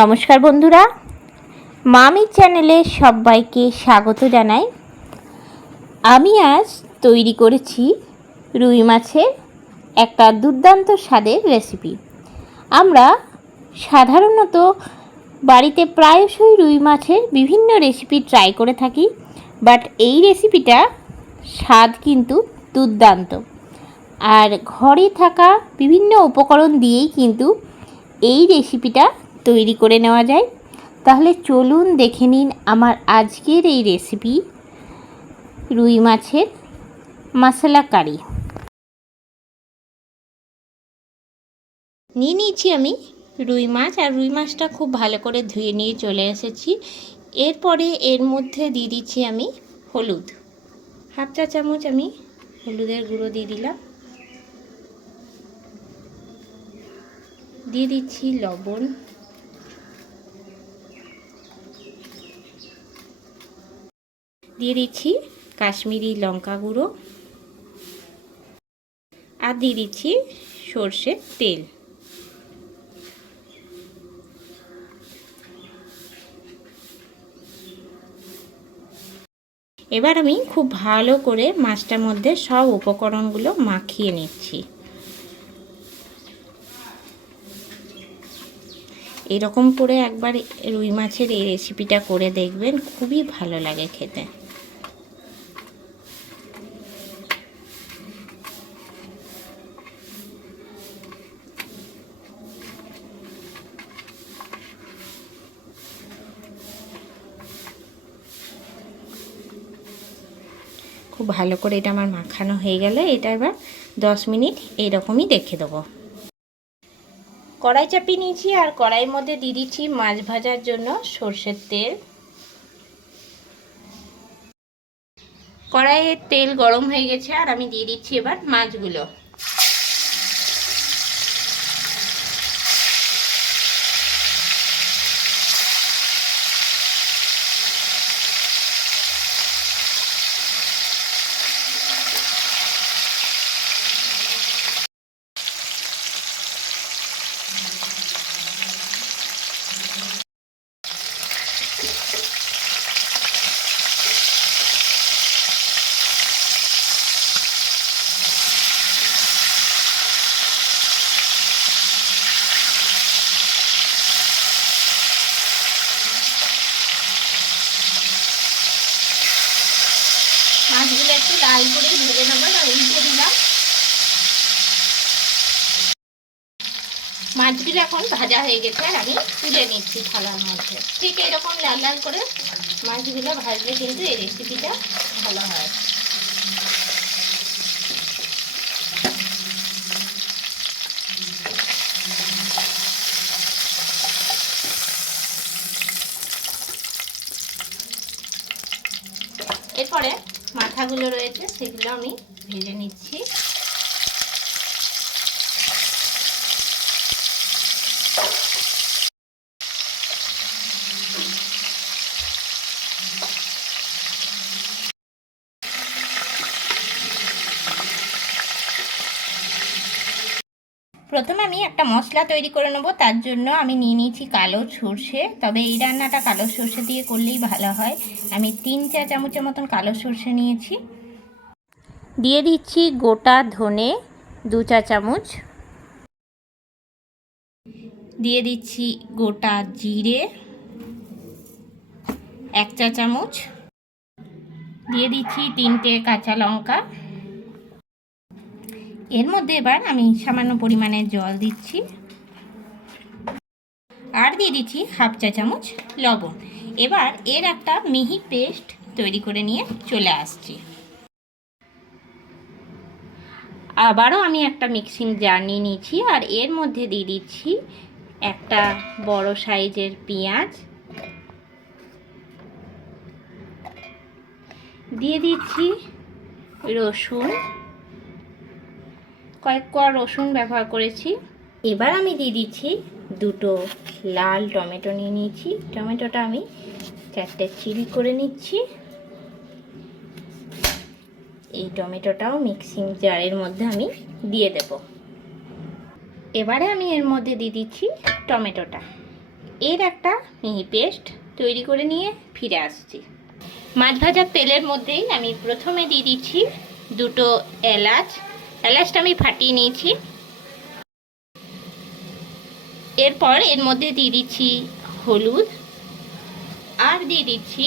নমস্কার বন্ধুরা, মামি চ্যানেলে সবাইকে স্বাগত জানাই। আমি আজ তৈরি করেছি রুই মাছের একটা দুর্দান্ত স্বাদের রেসিপি। আমরা সাধারণত বাড়িতে প্রায়শই রুই মাছের বিভিন্ন রেসিপি ট্রাই করে থাকি, বাট এই রেসিপিটা স্বাদ কিন্তু দুর্দান্ত। আর ঘরে থাকা বিভিন্ন উপকরণ দিয়েই কিন্তু এই রেসিপিটা তৈরি করে নেওয়া যায়। তাহলে চলুন দেখে নিন আমার আজকের এই রেসিপি, রুই মাছের মশলা কারি। নিয়ে নিয়েছি আমি রুই মাছ, আর রুই মাছটা খুব ভালো করে ধুয়ে নিয়ে চলে এসেছি। এরপরে এর মধ্যে দিয়ে দিচ্ছি আমি হলুদ, হাফ চা চামচ আমি হলুদের গুঁড়ো দিয়ে দিলাম। দিয়ে দিচ্ছি লবণ, দিয়ে দিচ্ছি কাশ্মীরি লঙ্কা গুঁড়ো, আর দিয়ে দিচ্ছি সর্ষের তেল। এবার আমি খুব ভালো করে মাছটার মধ্যে সব উপকরণগুলো মাখিয়ে নিচ্ছি। এরকম করে একবার রুই মাছের এই রেসিপিটা করে দেখবেন, খুবই ভালো লাগে খেতে। খুব ভালো করে এটা আমার মাখানো হয়ে গেলে এটা এবার 10 মিনিট এইরকমই রেখে দেবো। কড়াই চাপিয়ে নিয়েছি, আর কড়াইয়ের মধ্যে দিয়ে দিচ্ছি মাছ ভাজার জন্য সর্ষের তেল। কড়াইয়ের তেল গরম হয়ে গেছে, আর আমি দিয়ে দিচ্ছি এবার মাছগুলো। মাছগুলো একটু লাল করে ভেজে নেবো, আর উল্টে দিলাম। মাছগুলো এখন ভাজা হয়ে গেছে, আর আমি তুলে নিচ্ছি থালার মধ্যে। ঠিক এরকম লাল লাল করে মাছগুলো ভাজলে কিন্তু এই রেসিপিটা ভালো হয়। এরপরে মাথাগুলো রয়েছে সেগুলো আমি ভেজে নিচ্ছি। প্রথমে আমি একটা মশলা তৈরি করে নেবো। তার জন্য আমি নিয়ে নিয়েছি কালো সর্ষে, তবে এই রান্নাটা কালো সর্ষে দিয়ে করলেই ভালো হয়। আমি 3-4 চামচের মতন কালো সর্ষে নিয়েছি। দিয়ে দিচ্ছি গোটা ধনে 2 চা চামচ, দিয়ে দিচ্ছি গোটা জিরে 1 চা চামচ, দিয়ে দিচ্ছি 3টে কাঁচা লঙ্কা। এর মধ্যে এবার আমি সামান্য পরিমাণে জল দিচ্ছি, আর দিয়ে দিচ্ছি হাফ চা চামচ লবণ। এবার এর একটা মিহি পেস্ট তৈরি করে নিয়ে চলে আসছি। আবারও আমি একটা মিক্সিং জার নিয়ে নিয়েছি, আর এর মধ্যে দিয়ে দিচ্ছি একটা বড় সাইজের পেঁয়াজ, দিয়ে দিচ্ছি রসুন, কয়েক কোয়া রসুন ব্যবহার করেছি। এবার আমি দিয়ে দিচ্ছি 2টো লাল টমেটো নিয়ে নিয়েছি। টমেটোটা আমি 4টে চিলি করে নিচ্ছি। এই টমেটোটাও মিক্সিং জারের মধ্যে আমি দিয়ে দেব। এবারে আমি এর মধ্যে দিয়ে দিচ্ছি টমেটোটা। এর একটা মিহি পেস্ট তৈরি করে নিয়ে ফিরে আসছি। মাছ ভাজার তেলের মধ্যেই আমি প্রথমে দিয়ে দিচ্ছি দুটো এলাচ। এলাচটা আমি ফাটিয়ে নিয়েছি। এরপর এর মধ্যে দিয়ে দিচ্ছি হলুদ আর দিয়ে দিচ্ছি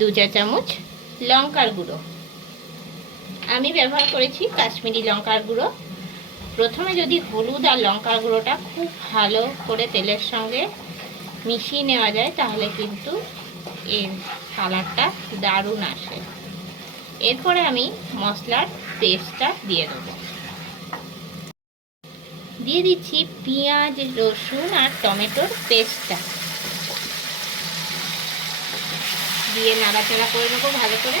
2 চা চামচ লঙ্কার গুঁড়ো। আমি ব্যবহার করেছি কাশ্মীরি লঙ্কার গুঁড়ো। প্রথমে যদি হলুদ আর লঙ্কার গুঁড়োটা খুব ভালো করে তেলের সঙ্গে মিশিয়ে নেওয়া যায় তাহলে কিন্তু এর কালারটা দারুণ আসে। এরপরে আমি মশলার পেস্টটা দিয়ে দেবো। দিয়ে দিচ্ছি পেঁয়াজ, রসুন আর টমেটোর পেস্টটা দিয়ে নাড়াচাড়া করে নেবো ভালো করে।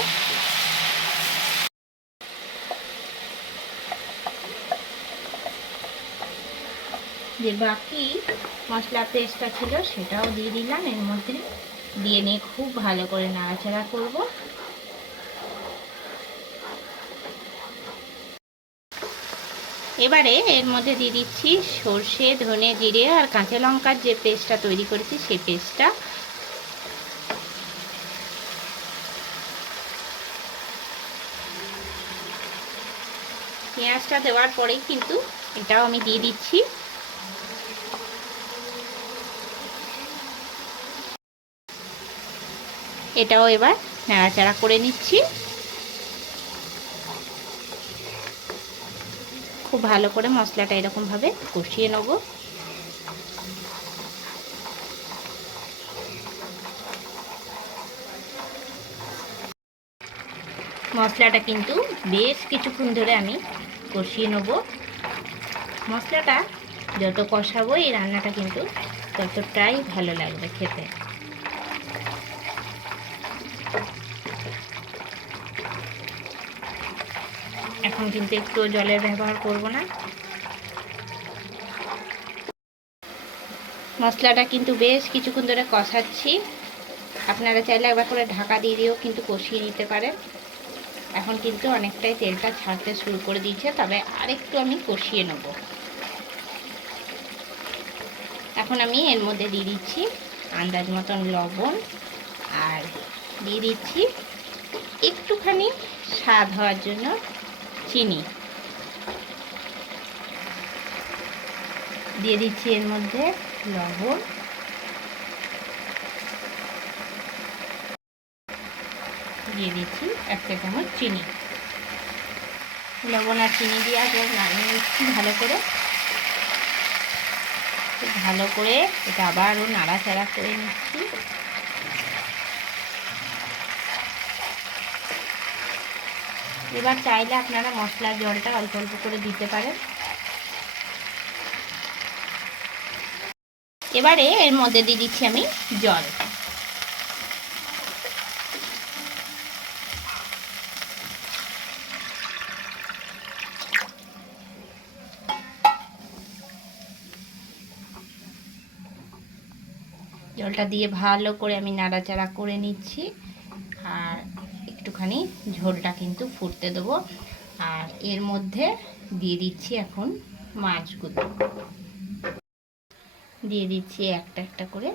যে বাকি মশলা পেস্টটা ছিল সেটাও দিয়ে দিলাম এর মধ্যে, দিয়ে নিয়ে খুব ভালো করে নাড়াচাড়া করব। এবারে এর মধ্যে দিয়ে দিচ্ছি সর্ষে, ধনে, জিরে আর কাঁচা লঙ্কার যে পেস্টটা তৈরি করেছি সেই পেস্টটা। পেঁয়াজটা দেওয়ার পরেই কিন্তু এটাও আমি দিয়ে দিচ্ছি। এটাও এবার নাড়াচাড়া করে নিচ্ছি। খুব ভালো করে মশলাটা এরকমভাবে কষিয়ে নেব। মশলাটা কিন্তু বেশ কিছুক্ষণ ধরে আমি কষিয়ে নেব। মশলাটা যত কষাবো এই রান্নাটা কিন্তু ততটাই ভালো লাগবে খেতে। এখন কিন্তু একটু জলের ব্যবহার করব না। মশলাটা কিন্তু বেশ কিছুক্ষণ ধরে কষাচ্ছি। আপনারা চাইলে একবার করে ঢাকা দিয়ে দিয়েও কিন্তু কষিয়ে নিতে পারেন। এখন কিন্তু অনেকটাই তেলটা ছাড়তে শুরু করে দিয়েছে, তবে আরেকটু আমি কষিয়ে নেব। এখন আমি এর মধ্যে দিয়ে দিচ্ছি আন্দাজ মতন লবণ আর দিয়ে দিচ্ছি একটুখানি স্বাদ হওয়ার জন্য চিনি। দিয়ে দিচ্ছি এর মধ্যে লবণ, দিয়ে দিচ্ছি 1 চা চামচ চিনি। লবণ আর চিনি দিয়ে আগে নামিয়ে নিচ্ছি ভালো করে। ভালো করে এটা আবারও নাড়াচাড়া করে নিচ্ছি। এবার চাইলে আপনারা মশলার জলটা অল্প অল্প করে দিতে পারেন। এবারে এর মধ্যে দিয়ে দিচ্ছি আমি জল। জলটা দিয়ে ভালো করে আমি নাড়াচাড়া করে নিচ্ছি। আর একটুখানি ঝোলটা কিন্তু ফুটতে দেবো। আর এর মধ্যে দিয়ে দিচ্ছি এখন মাছগুলো। দিয়ে দিচ্ছি একটা একটা করে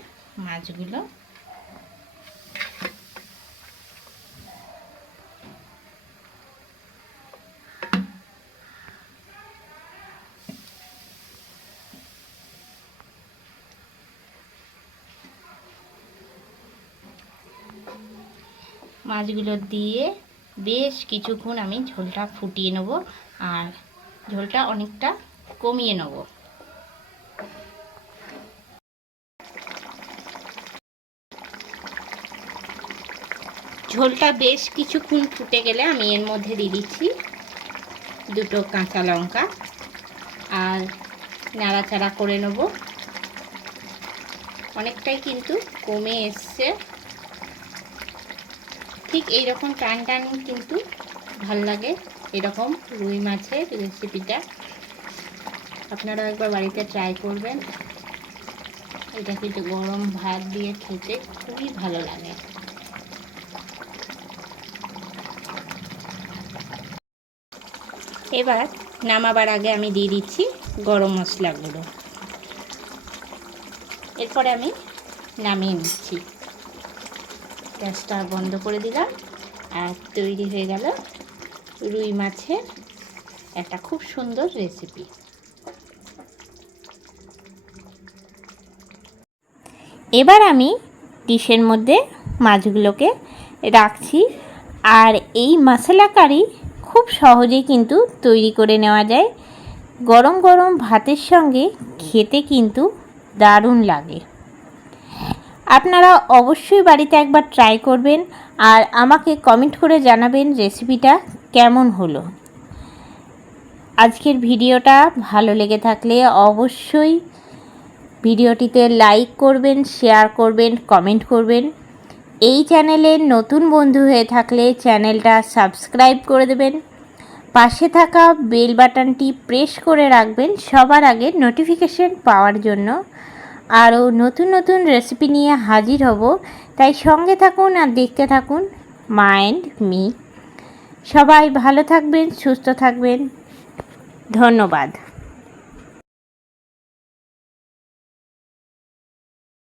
মাছগুলো। মাছগুলো দিয়ে বেশ কিছুক্ষণ আমি ঝোলটা ফুটিয়ে নেব আর ঝোলটা অনেকটা কমিয়ে নেব। ঝোলটা বেশ কিছুক্ষণ ফুটে গেলে আমি এর মধ্যে দিয়ে দিচ্ছি 2টো কাঁচা লঙ্কা আর নাড়াচাড়া করে নেব। অনেকটাই কিন্তু কমে এসছে। ঠিক এইরকম টান টান কিন্তু ভাল লাগে এরকম রুই মাছের রেসিপিটা। আপনারা একবার বাড়িতে ট্রাই করবেন। এটা কিন্তু গরম ভাত দিয়ে খেতে খুবই ভালো লাগে। এবার নামাবার আগে আমি দিয়ে দিচ্ছি গরম মশলা গুঁড়ো। এরপরে আমি নামিয়ে নিচ্ছি। গ্যাসটা বন্ধ করে দিলাম আর তৈরি হয়ে গেল রুই মাছের একটা খুব সুন্দর রেসিপি। এবার আমি ডিশের মধ্যে মাছগুলোকে রাখছি। আর এই মশলা কারি খুব সহজেই কিন্তু তৈরি করে নেওয়া যায়। গরম গরম ভাতের সঙ্গে খেতে কিন্তু দারুণ লাগে। আপনারা অবশ্যই বাড়িতে একবার ট্রাই করবেন আর আমাকে কমেন্ট করে জানাবেন রেসিপিটা কেমন হলো। আজকের ভিডিওটা ভালো লেগে থাকলে অবশ্যই ভিডিওটিতে লাইক করবেন, শেয়ার করবেন, কমেন্ট করবেন। এই চ্যানেলের নতুন বন্ধু হয়ে থাকলে চ্যানেলটা সাবস্ক্রাইব করে দেবেন। পাশে থাকা বেল বাটনটি প্রেস করে রাখবেন সবার আগে নোটিফিকেশন পাওয়ার জন্য। আরও নতুন নতুন রেসিপি নিয়ে হাজির হব, তাই সঙ্গে থাকুন আর দেখতে থাকুন মা এন্ড মি। সবাই ভালো থাকবেন, সুস্থ থাকবেন। ধন্যবাদ।